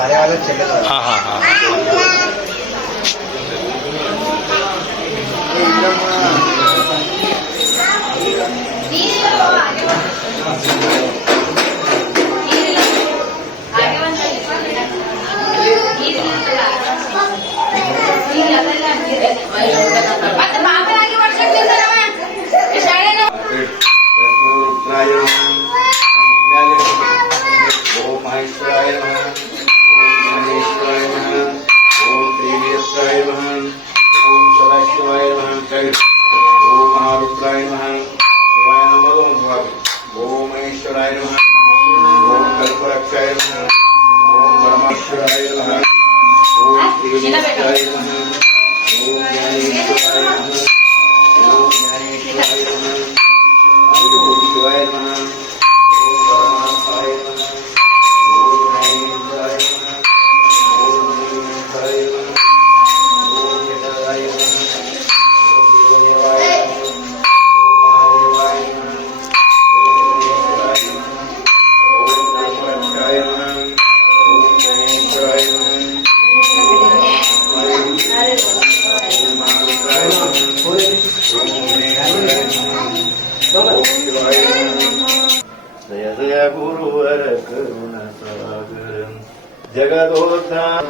हां हां हां जय जय गुरुवर करुणा सागर जगदोद्धार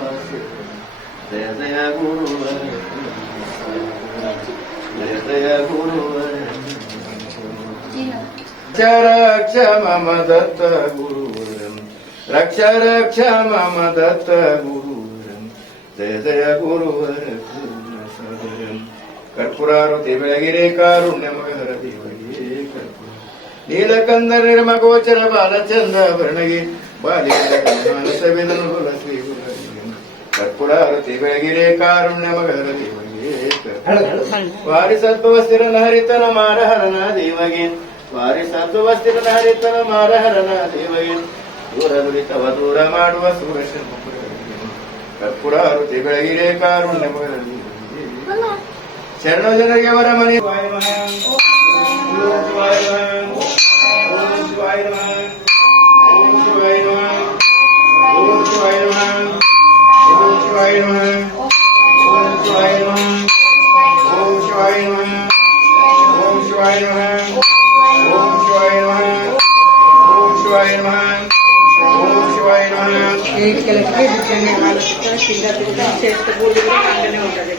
जय जय गुरुवर जय जय गुरुवर रक्ष मम दत्त गुरुवरं रक्ष रक्ष मम दत्त गुरुवरं जय जय गुरुवर करुणा सागर कर्पूरारुति ಬೆಳಗಿರೆ ಕಾರುಣ್ಯಮಗರ ದೇವರಿಗೆ ಕರ್ಪೂರ ನೀಲಕಂದ ನಿರ್ಮಗೋಚರ ಬಾಲಚಂದ ವರ್ಣಗಿ ಬಾಲಿಕ ಮಾನಸವಿದನು ಶ್ರೀ ಕರ್ಪೂರಾರುತಿ ಬೆಳಗಿರೆ ಕಾರುಣ್ಯಮಗರ ದೇವರಿಗೆ ವಾರಿಸತ್ವ ಸ್ಥಿರನ ಹರಿತನ ಮಾರಹರನ ದೇವಗೆ ವಾರಿಸತ್ವ ಸ್ಥಿರನ ಹರಿತನ ಮಾರಹರನ ದೇವಗೆ ದೂರ ದುರಿತವ ದೂರ ಮಾಡುವ ಸೂರಶ ಕರ್ಪೂರಾರುತಿ ಬೆಳಗಿರೆ ಕಾರುಣ್ಯಮಗರ ದೇವರಿಗೆ ಶರಣ ಜನರಿಗೆ ವರ ಮನೆ చేస్తే ఉంటుంది